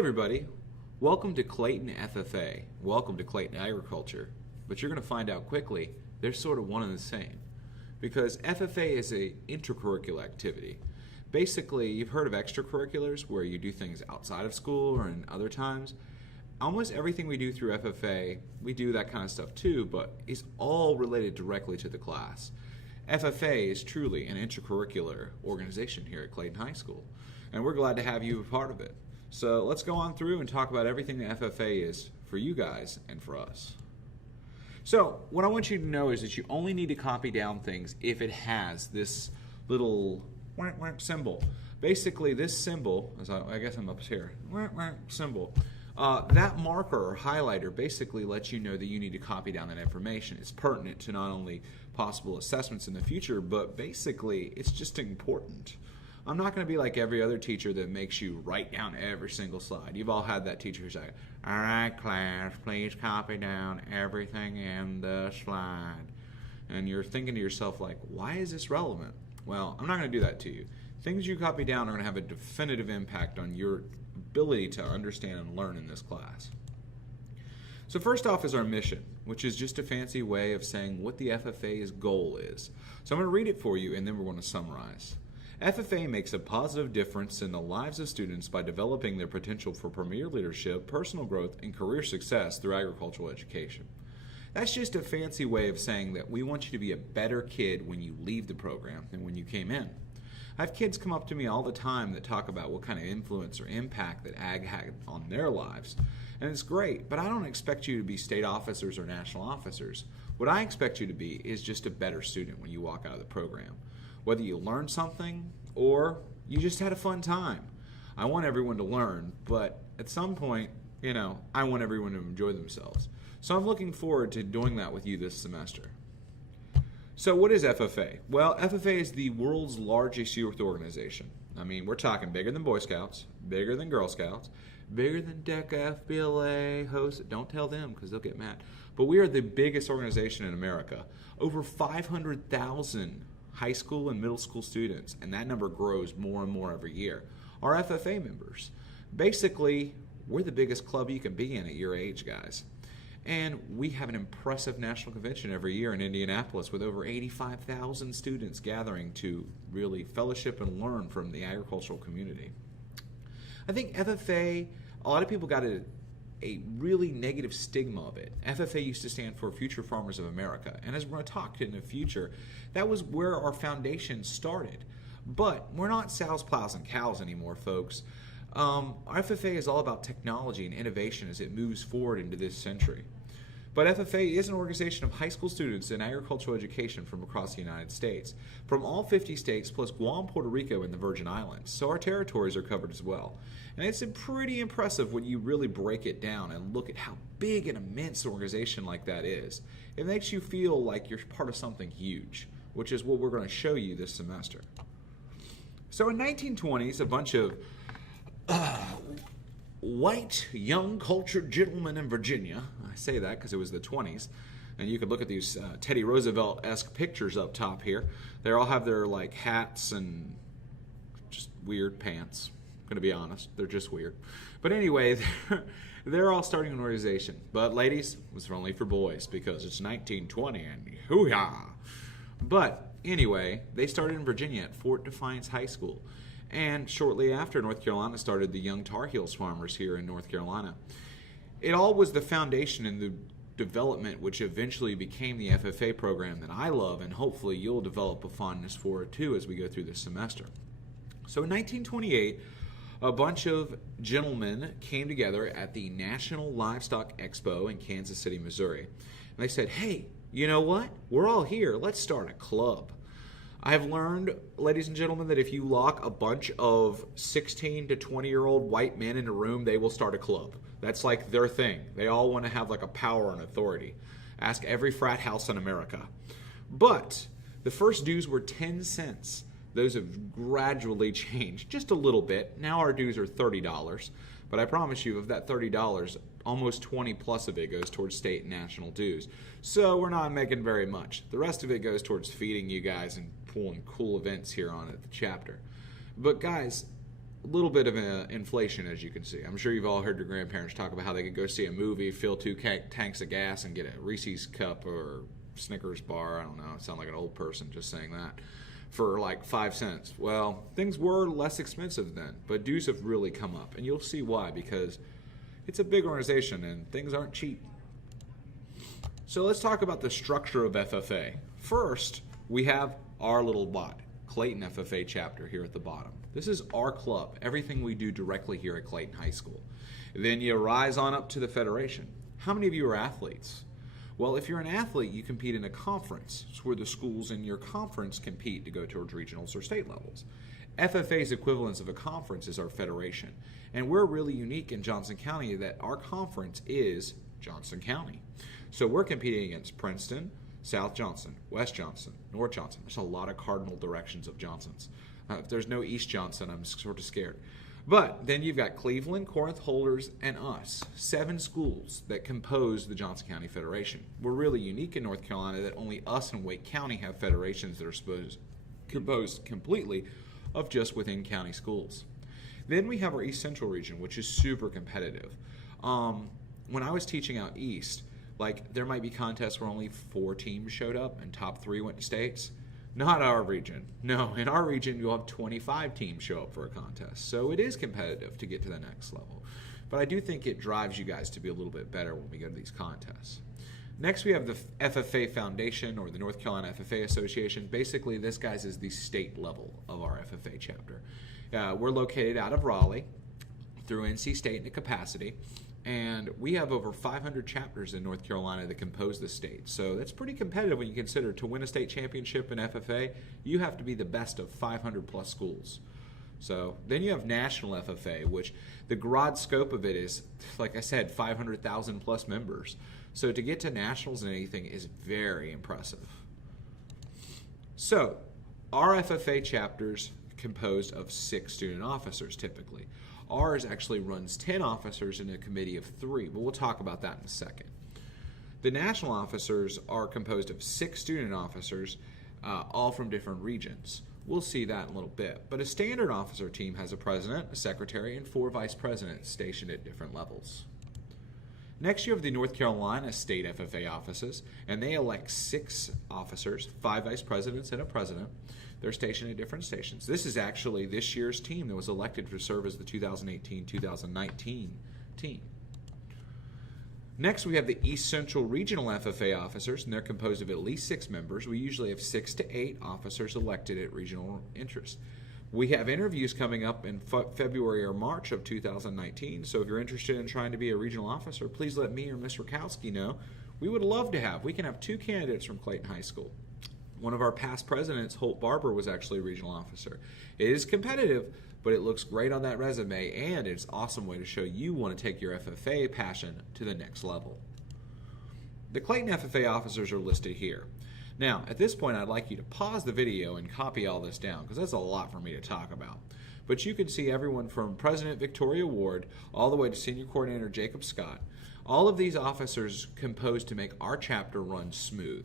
everybody, welcome to Clayton FFA, welcome to Clayton Agriculture, but you're going to find out quickly they're sort of one and the same, because FFA is an intercurricular activity. Basically, you've heard of extracurriculars where you do things outside of school or in other times. Almost everything we do through FFA, we do that kind of stuff too, but it's all related directly to the class. FFA is truly an intercurricular organization here at Clayton High School, and we're glad to have you a part of it. So let's go on through and talk about everything that FFA is for you guys and for us. So what I want you to know is that you only need to copy down things if it has this little symbol. Basically this symbol, I guess I'm up here, symbol, that marker or highlighter basically lets you know that you need to copy down that information. It's pertinent to not only possible assessments in the future, but basically it's just important. I'm not going to be like every other teacher that makes you write down every single slide. You've all had that teacher who's like, all right, class, please copy down everything in the slide. And you're thinking to yourself, like, why is this relevant? Well, I'm not going to do that to you. Things you copy down are going to have a definitive impact on your ability to understand and learn in this class. So first off is our mission, which is just a fancy way of saying what the FFA's goal is. So I'm going to read it for you, and then we're going to summarize. FFA makes a positive difference in the lives of students by developing their potential for premier leadership, personal growth, and career success through agricultural education. That's just a fancy way of saying that we want you to be a better kid when you leave the program than when you came in. I have kids come up to me all the time that talk about what kind of influence or impact that ag had on their lives. And it's great, but I don't expect you to be state officers or national officers. What I expect you to be is just a better student when you walk out of the program. Whether you learned something or you just had a fun time. I want everyone to learn, but at some point, I want everyone to enjoy themselves. So I'm looking forward to doing that with you this semester. So what is FFA? Well, FFA is the world's largest youth organization. I mean, we're talking bigger than Boy Scouts, bigger than Girl Scouts, bigger than DECA, FBLA, hosts. Don't tell them because they'll get mad. But we are the biggest organization in America. Over 500,000 high school and middle school students, and that number grows more and more every year, are FFA members. Basically, we're the biggest club you can be in at your age, guys. And we have an impressive national convention every year in Indianapolis with over 85,000 students gathering to really fellowship and learn from the agricultural community. I think FFA, a lot of people got a really negative stigma of it. FFA used to stand for Future Farmers of America, and as we're going to talk in the future, that was where our foundation started. But we're not sows, plows, and cows anymore, folks. Our FFA is all about technology and innovation as it moves forward into this century. But FFA is an organization of high school students in agricultural education from across the United States, from all 50 states plus Guam, Puerto Rico, and the Virgin Islands. So our territories are covered as well. And it's pretty impressive when you really break it down and look at how big and immense an organization like that is. It makes you feel like you're part of something huge, which is what we're going to show you this semester. So in 1920s, a bunch of white, young, cultured gentlemen in Virginia, I say that because it was the 20s, and you could look at these Teddy Roosevelt-esque pictures up top here. They all have their hats and just weird pants. I'm going to be honest, they're just weird. But anyway, they're all starting an organization. But ladies, it was only for boys because it's 1920 and hoo-yah. But anyway, they started in Virginia at Fort Defiance High School. And shortly after, North Carolina started the Young Tar Heels Farmers here in North Carolina. It all was the foundation in the development which eventually became the FFA program that I love, and hopefully you'll develop a fondness for it too as we go through this semester. So in 1928, a bunch of gentlemen came together at the National Livestock Expo in Kansas City, Missouri. And they said, hey, you know what? We're all here. Let's start a club. I have learned, ladies and gentlemen, that if you lock a bunch of 16 to 20-year-old white men in a room, they will start a club. That's like their thing. They all want to have a power and authority. Ask every frat house in America. But the first dues were 10 cents. Those have gradually changed just a little bit. Now our dues are $30. But I promise you, of that $30, almost 20 plus of it goes towards state and national dues. So we're not making very much. The rest of it goes towards feeding you guys and pulling cool events here on at the chapter. But guys, a little bit of an inflation, as you can see. I'm sure you've all heard your grandparents talk about how they could go see a movie, fill 2 tanks of gas, and get a Reese's cup or Snickers bar. I don't know. I sound like an old person just saying that. For like 5 cents. Well, things were less expensive then, but dues have really come up. And you'll see why, because it's a big organization and things aren't cheap. So let's talk about the structure of FFA. First, we have our little bot, Clayton FFA chapter here at the bottom. This is our club, everything we do directly here at Clayton High School. Then you rise on up to the Federation. How many of you are athletes? Well, if you're an athlete, you compete in a conference. It's where the schools in your conference compete to go towards regionals or state levels. FFA's equivalence of a conference is our federation. And we're really unique in Johnson County that our conference is Johnson County. So we're competing against Princeton, South Johnson, West Johnson, North Johnson. There's a lot of cardinal directions of Johnsons. If there's no East Johnson, I'm sort of scared. But then you've got Cleveland, Corinth, Holders, and us, 7 schools that compose the Johnson County Federation. We're really unique in North Carolina that only us and Wake County have federations that are composed completely of just within county schools. Then we have our East Central region, which is super competitive. When I was teaching out East, like there might be contests where only 4 teams showed up and top 3 went to states. Not our region. No, in our region, you'll have 25 teams show up for a contest. So it is competitive to get to the next level. But I do think it drives you guys to be a little bit better when we go to these contests. Next, we have the FFA Foundation, or the North Carolina FFA Association. Basically, this, guys, is the state level of our FFA chapter. We're located out of Raleigh through NC State into capacity. And we have over 500 chapters in North Carolina that compose the state. So that's pretty competitive when you consider to win a state championship in FFA, you have to be the best of 500 plus schools. So then you have National FFA, which the broad scope of it is, like I said, 500,000 plus members. So to get to nationals and anything is very impressive. So our FFA chapters composed of 6 student officers typically. Ours actually runs 10 officers in a committee of 3, but we'll talk about that in a second. The national officers are composed of 6 student officers, all from different regions. We'll see that in a little bit. But a standard officer team has a president, a secretary, and 4 vice presidents stationed at different levels. Next, you have the North Carolina State FFA offices, and they elect 6 officers, 5 vice presidents, and a president. They're stationed at different stations. This is actually this year's team that was elected to serve as the 2018-2019 team. Next, we have the East Central Regional FFA officers, and they're composed of at least 6 members. We usually have 6 to 8 officers elected at regional interest. We have interviews coming up in February or March of 2019, so if you're interested in trying to be a regional officer, please let me or Ms. Rakowski know. We would love to have. We can have 2 candidates from Clayton High School. One of our past presidents, Holt Barber, was actually a regional officer. It is competitive, but it looks great on that resume, and it's an awesome way to show you want to take your FFA passion to the next level. The Clayton FFA officers are listed here. Now, at this point, I'd like you to pause the video and copy all this down, because that's a lot for me to talk about. But you can see everyone from President Victoria Ward all the way to Senior Coordinator Jacob Scott. All of these officers composed to make our chapter run smooth.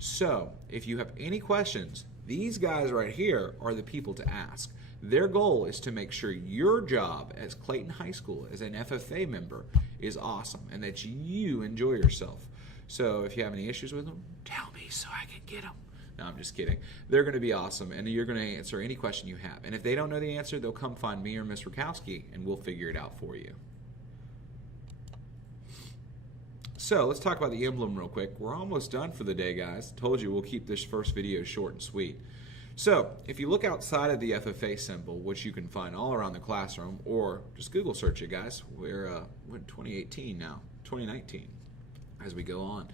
So, if you have any questions, these guys right here are the people to ask. Their goal is to make sure your job as Clayton High School, as an FFA member, is awesome and that you enjoy yourself. So, if you have any issues with them, tell me so I can get them. No, I'm just kidding. They're going to be awesome, and you're going to answer any question you have. And if they don't know the answer, they'll come find me or Ms. Rakowski, and we'll figure it out for you. So let's talk about the emblem real quick. We're almost done for the day, guys. Told you we'll keep this first video short and sweet. So if you look outside of the FFA symbol, which you can find all around the classroom, or just Google search it, guys. We're in 2018 now, 2019, as we go on.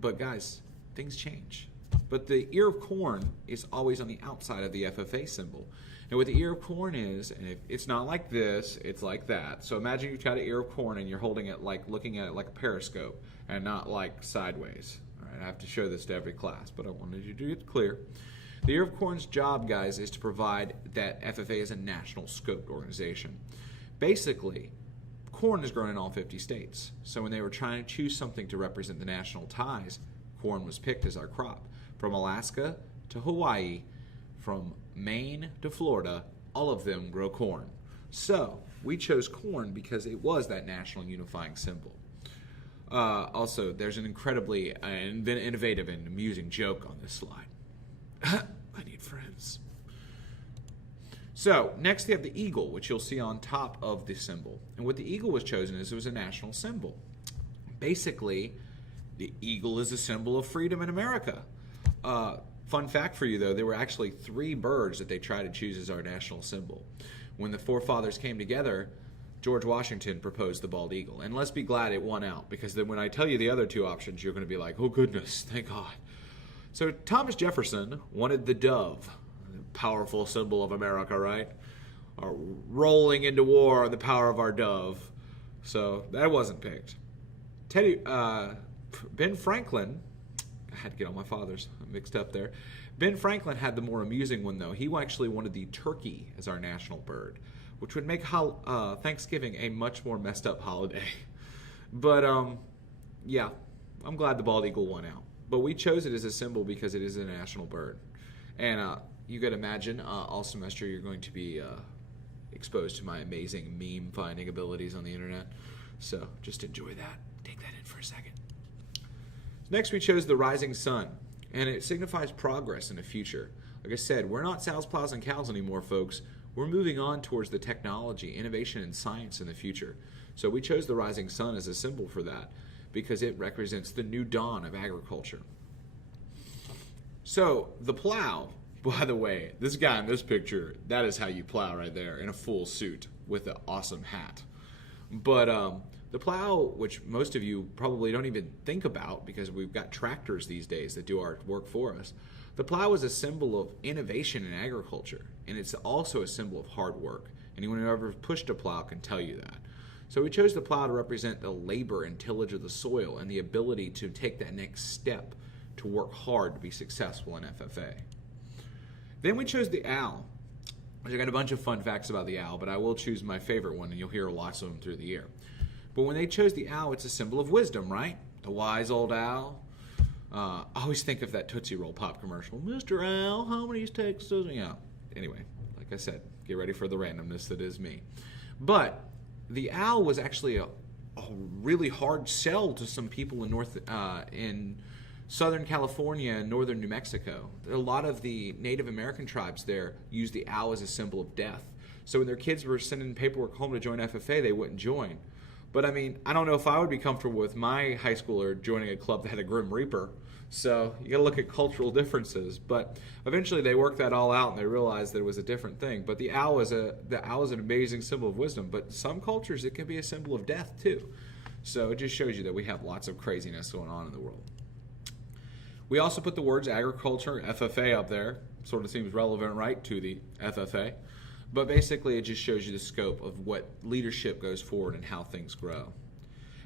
But guys, things change. But the ear of corn is always on the outside of the FFA symbol. And what the ear of corn is, and it's not like this, it's like that. So imagine you've got an ear of corn and you're holding it like, looking at it like a periscope and not like sideways. All right, I have to show this to every class, but I wanted you to get clear. The ear of corn's job, guys, is to provide that FFA is a national scoped organization. Basically, corn is grown in all 50 states. So when they were trying to choose something to represent the national ties, corn was picked as our crop. From Alaska to Hawaii, from Maine to Florida, all of them grow corn. So we chose corn because it was that national unifying symbol. Also, there's an incredibly innovative and amusing joke on this slide. I need friends. So, next we have the eagle, which you'll see on top of the symbol. And what the eagle was chosen is it was a national symbol. Basically, the eagle is a symbol of freedom in America. Fun fact for you, though, there were actually 3 birds that they tried to choose as our national symbol. When the forefathers came together, George Washington proposed the bald eagle. And let's be glad it won out, because then when I tell you the other 2 options, you're going to be like, oh goodness, thank God. So Thomas Jefferson wanted the dove, the powerful symbol of America, right? Rolling into war on the power of our dove. So that wasn't picked. Ben Franklin, I had to get all my fathers mixed up there. Ben Franklin had the more amusing one, though. He actually wanted the turkey as our national bird, which would make Thanksgiving a much more messed up holiday. But, yeah, I'm glad the bald eagle won out. But we chose it as a symbol because it is a national bird. And you could imagine all semester you're going to be exposed to my amazing meme-finding abilities on the internet. So just enjoy that. Take that in for a second. Next, we chose the rising sun, and it signifies progress in the future. Like I said, we're not sows, plows, and cows anymore, folks. We're moving on towards the technology, innovation, and science in the future. So we chose the rising sun as a symbol for that because it represents the new dawn of agriculture. So the plow, by the way, this guy in this picture, that is how you plow right there in a full suit with an awesome hat. But the plow, which most of you probably don't even think about because we've got tractors these days that do our work for us. The plow is a symbol of innovation in agriculture, and it's also a symbol of hard work. Anyone who ever pushed a plow can tell you that. So we chose the plow to represent the labor and tillage of the soil and the ability to take that next step to work hard to be successful in FFA. Then we chose the owl. I got a bunch of fun facts about the owl, but I will choose my favorite one, and you'll hear lots of them through the year. But when they chose the owl, it's a symbol of wisdom, right? The wise old owl. I always think of that Tootsie Roll Pop commercial. Mr. Owl, how many takes does he? Yeah. Anyway, like I said, get ready for the randomness that is me. But the owl was actually a really hard sell to some people in Southern California and northern New Mexico. A lot of the Native American tribes there use the owl as a symbol of death. So when their kids were sending paperwork home to join FFA, they wouldn't join. But I mean, I don't know if I would be comfortable with my high schooler joining a club that had a Grim Reaper. So you got to look at cultural differences. But eventually they worked that all out and they realized that it was a different thing. But the owl is an amazing symbol of wisdom. But some cultures, it can be a symbol of death too. So it just shows you that we have lots of craziness going on in the world. We also put the words agriculture, FFA up there. Sort of seems relevant, right, to the FFA. But basically, it just shows you the scope of what leadership goes forward and how things grow.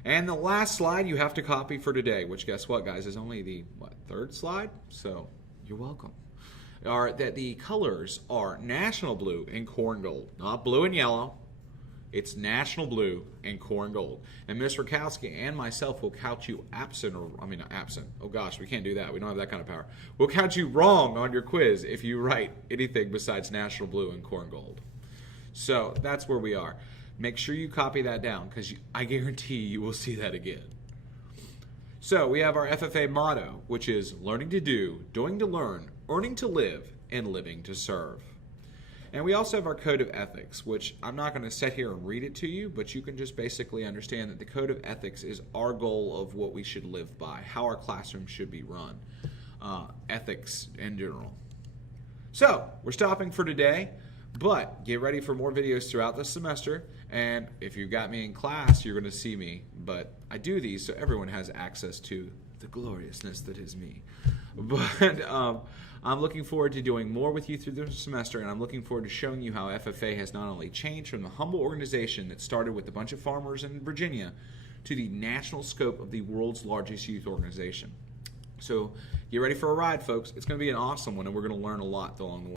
And the last slide you have to copy for today, which guess what, guys, is only the, 3rd slide? So you're welcome. Are that the colors are national blue and corn gold, not blue and yellow. It's national blue and corn gold. And Ms. Rakowski and myself will count you absent. Oh gosh, we can't do that. We don't have that kind of power. We'll count you wrong on your quiz if you write anything besides national blue and corn gold. So that's where we are. Make sure you copy that down because I guarantee you will see that again. So we have our FFA motto, which is learning to do, doing to learn, earning to live, and living to serve. And we also have our code of ethics, which I'm not going to sit here and read it to you, but you can just basically understand that the code of ethics is our goal of what we should live by, how our classroom should be run, ethics in general. So we're stopping for today, but get ready for more videos throughout the semester. And if you've got me in class, you're going to see me. But I do these so everyone has access to the gloriousness that is me. But I'm looking forward to doing more with you through the semester, and I'm looking forward to showing you how FFA has not only changed from the humble organization that started with a bunch of farmers in Virginia to the national scope of the world's largest youth organization. So get ready for a ride, folks. It's going to be an awesome one, and we're going to learn a lot along the way.